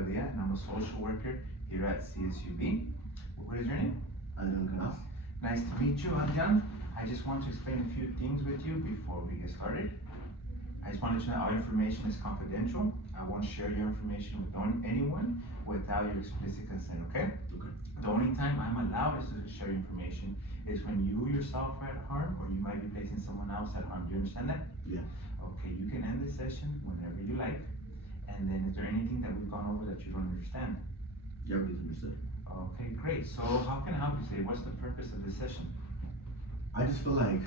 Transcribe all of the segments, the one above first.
Padilla, and I'm a social worker here at CSUB. What is your name? Adrian Caras. Nice to meet you, Adrian. I just want to explain a few things with you before we get started. I just wanted to know our information is confidential. I won't share your information with anyone without your explicit consent, okay? Okay. The only time I'm allowed is to share information is when you yourself are at harm or you might be placing someone else at harm. Do you understand that? Yeah. Okay, you can end this session whenever you like. And then is there anything that we've gone over that you don't understand? Yeah, everything's understood. Okay, great. So how can I help you today? What's the purpose of this session? I just feel like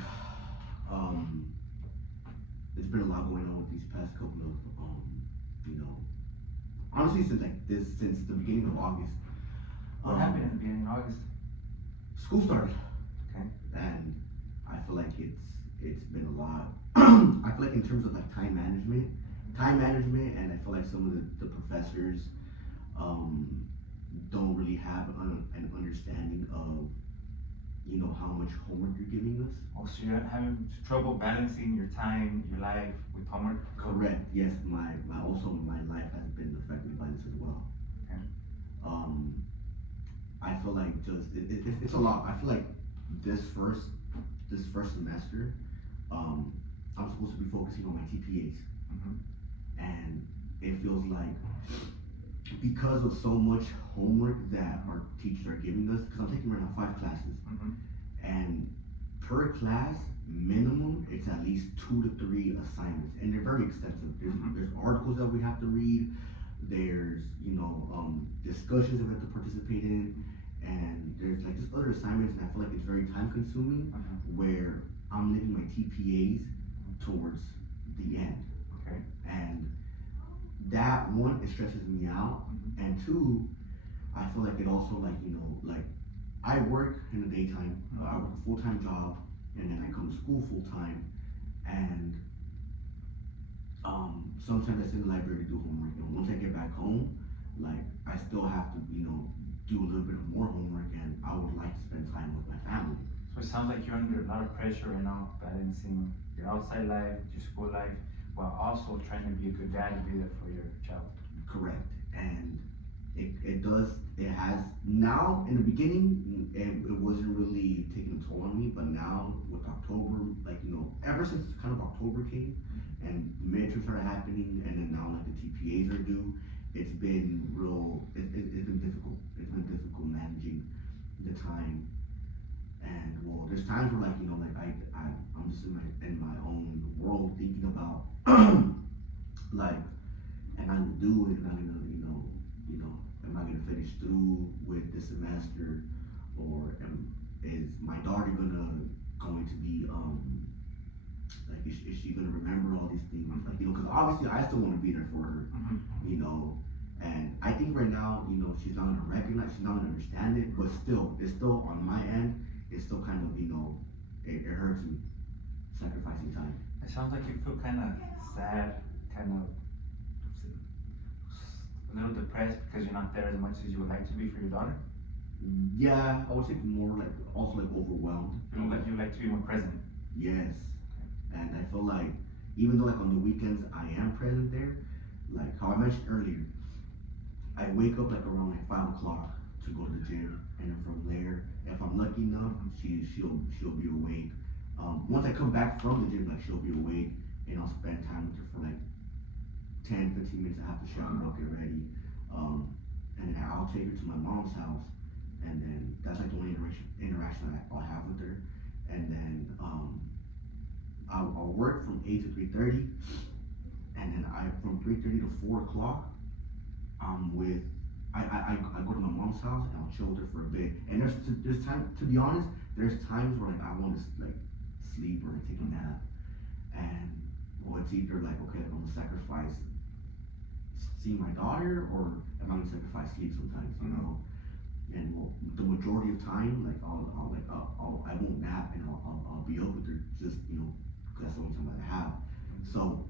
there's been a lot going on with these past couple of honestly since the beginning of August. What happened in the beginning of August? School started. Okay. And I feel like it's been a lot. I feel like in terms of like time management, and I feel like some of the professors don't really have an understanding of how much homework you're giving us. Oh, so you're having trouble balancing your time, your life with homework? Correct. Yes, my life has been affected by this as well. Okay. I feel like it's a lot. I feel like this first semester, I'm supposed to be focusing on my TPAs, and it feels like because of so much homework that our teachers are giving us, because I'm taking right now 5 classes, and per class minimum it's at least 2 to 3 assignments, and they're very extensive. There's articles that we have to read. There's discussions that we have to participate in, and there's like just other assignments, and I feel like it's very time consuming. Where I'm leaving my TPAs towards the end. Okay. And that one, it stresses me out, and 2, I feel like it also like I work in the daytime. I work a full-time job, and then I come to school full-time, and sometimes I sit in the library to do homework. Once I get back home, like I still have to do a little bit of more homework, and I would like to spend time with my family. So it sounds like you're under a lot of pressure right now, balancing your outside life, your school life, while also trying to be a good dad and be there for your child. Correct. And it has now. In the beginning, it wasn't really taking a toll on me, but now with October, ever since kind of October came and midterms started happening, and then now like the TPAs are due, it's been difficult. It's been difficult managing the time. And well, there's times where I'm just in my own world thinking about like, am I gonna do it? Am I gonna am I gonna finish through with this semester, or is my daughter going to be like is she gonna remember all these things? Because obviously I still want to be there for her, and I think right now she's not gonna recognize, she's not gonna understand it, but still it's still on my end. It's still kind of, it hurts me, sacrificing time. It sounds like you feel kind of sad, kind of a little depressed because you're not there as much as you would like to be for your daughter. Yeah, I would say more also overwhelmed. You like to be more present. Yes, and I feel like even though on the weekends I am present there, like how I mentioned earlier, I wake up around 5 o'clock to go to the gym, and then from there, if I'm lucky enough, she'll be awake. Once I come back from the gym, she'll be awake, and I'll spend time with her for 10-15 minutes. I have to shower, I'll get ready, and then I'll take her to my mom's house, and then that's the only interaction I'll have with her. And then I'll work from 8 to 3:30, and then from 3:30 to 4 o'clock, I go to my mom's house and I'll chill with her for a bit. And there's time, to be honest, there's times where I want to sleep or take a nap, and it's either okay, I'm gonna sacrifice seeing my daughter, or am I gonna sacrifice sleep sometimes, And the majority of time, I won't nap, and I'll be up with her just because that's the only time that I have. So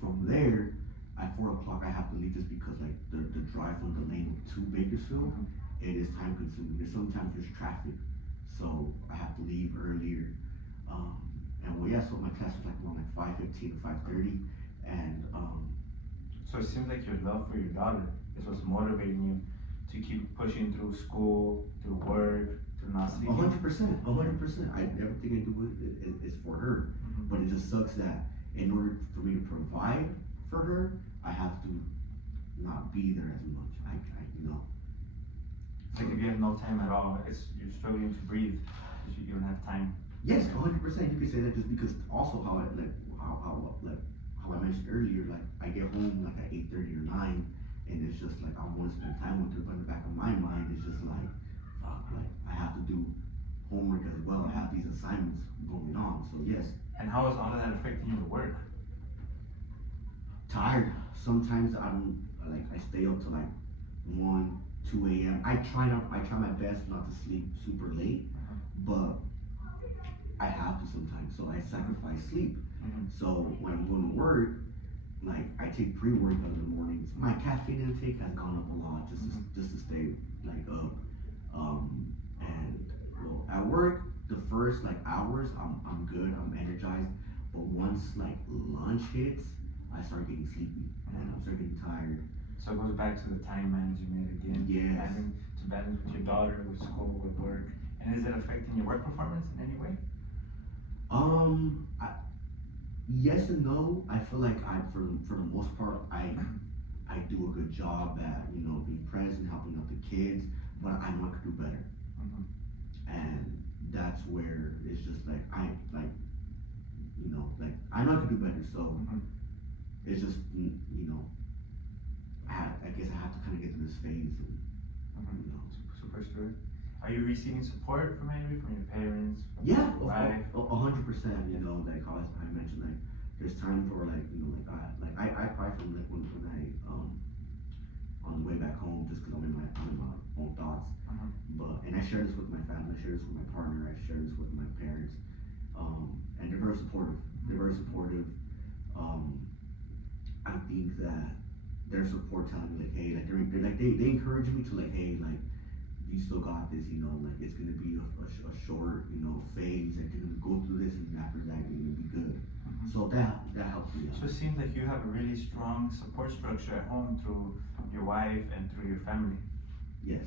from there, at 4 o'clock I have to leave, just because the drive from Delano to Bakersfield, it is time consuming. Sometimes there's traffic, so I have to leave earlier. So my class was around 5:15 to 5:30, and So it seems like your love for your daughter is what's motivating you to keep pushing through school, through work, through not sleeping. 100%, 100%. Everything I do is for her, Mhm. but it just sucks that in order for me to provide for her, I have to not be there as much. You know. It's like if you have no time at all, you're struggling to breathe because you don't have time. Yes, 100%. You could say that just because also how how I mentioned earlier, like I get home like at 8:30 or 9, and it's just like I want to spend time with her, but in the back of my mind it's just like, fuck, like I have to do homework as well. I have these assignments going on. So yes, And how is all of that affecting your work? tired. Sometimes I don't like I stay up to like 1, 2 a.m. I try my best not to sleep super late, but I have to sometimes. So I sacrifice sleep. Mhm. So when I'm going to work, like I take pre-workout in the mornings. My caffeine intake has gone up a lot just to stay like up. And well, at work, the first like hours, I'm good, I'm energized. But once like lunch hits, I start getting sleepy and I start getting tired. So it goes back to the time management again. Yes. Having to balance with your daughter, with school, with work. And is it affecting your work performance in any way? Yes and no. I feel like for the most part, I do a good job at being present, helping out the kids, but I know I could do better. Mhm. And that's where it's just like I know I could do better. So Mhm. it's just I guess I have to kind of get through this phase and To push through it. Are you receiving support from anybody, from your parents, from yeah, your wife? 100%. Like how I mentioned, like there's times where I cry from like when I on the way back home just because I'm in my own thoughts. Uh-huh. But and I share this with my family, I share this with my partner, I share this with my parents, and they're very supportive. They're very supportive. I think that their support telling me like, hey, like they're like they encourage me to like, hey, like you still got this, like it's gonna be a short, phase, like you're gonna go through this and after that you're gonna be good. Mhm. So that helps me out. So it seems like you have a really strong support structure at home through your wife and through your family. Yes.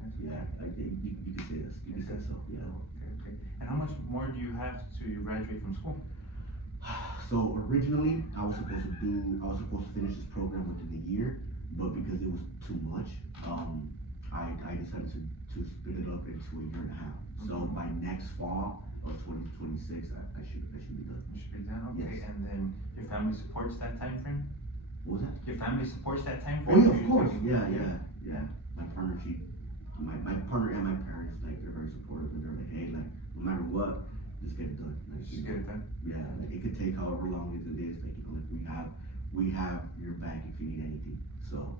Yes. Yeah, you could say this. You could say so, yeah. Okay. And how much more do you have to graduate from school? So originally, I was supposed to finish this program within a year, but because it was too much, I decided to split it up into a year and a half. So by next fall of 2026, I should be done. You should be done, okay. Yes. And then your family supports that time frame? What was that? Your family supports that time Oh frame? yeah, of course. Yeah. My partner, my partner and my parents, like they're very supportive, and they're like, hey, like no matter what, just get it done. Like, Just get it done. Yeah, like it could take however long as it is. Like like we have your back if you need anything. So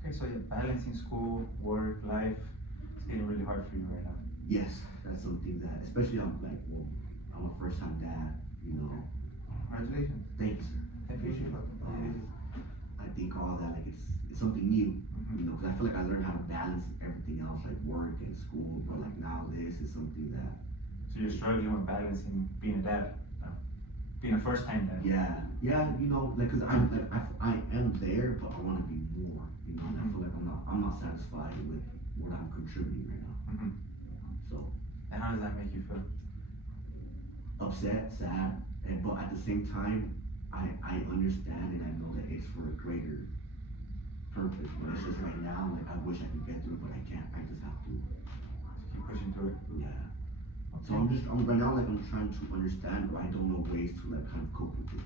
Okay, so you're balancing school, work, life. It's getting really hard for you right now. yes, that's something that, especially I'm a first time dad. Congratulations. Thank you, sir. Thank you. I think all that like it's something new. Mhm. Because I feel like I learned how to balance everything else like work and school, but like now this is something that So you're struggling with balancing being a dad, being a first time dad. yeah, like cause I am there, but I want to be more. And I feel like I'm not satisfied with what I'm contributing right now. Mhm. So And how does that make you feel? upset, sad, but at the same time, I understand and I know that it's for a greater purpose. But it's just right now, like I wish I could get through it, but I can't. I just have to. Keep pushing through it. Yeah. So I'm right now like I'm trying to understand, but I don't know ways to like kind of cope with it.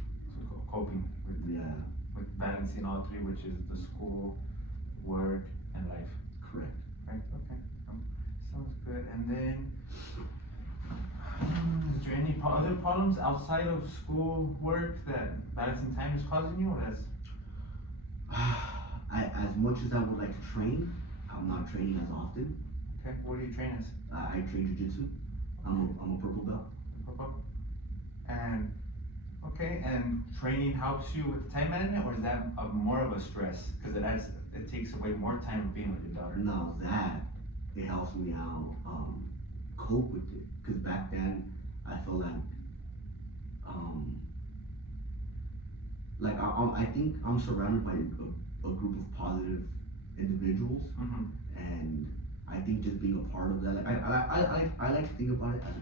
So coping with Yeah. with balancing all three, which is the school, work, and life. Correct. Right, okay. Sounds good. And then, is there any other problems outside of school, work that balancing time is causing you, or that's, As much as I would like to train, I'm not training as often. okay, what do you train as? I train jujitsu. I'm a purple belt. Purple? And, okay, and training helps you with time management, or is that more of a stress? Cause it takes away more time of being with your daughter. Now that it helps me out cope with it, because back then I feel like like I think I'm surrounded by a group of positive individuals, Mm-hmm. and I think just being a part of that, like I like to think about it as a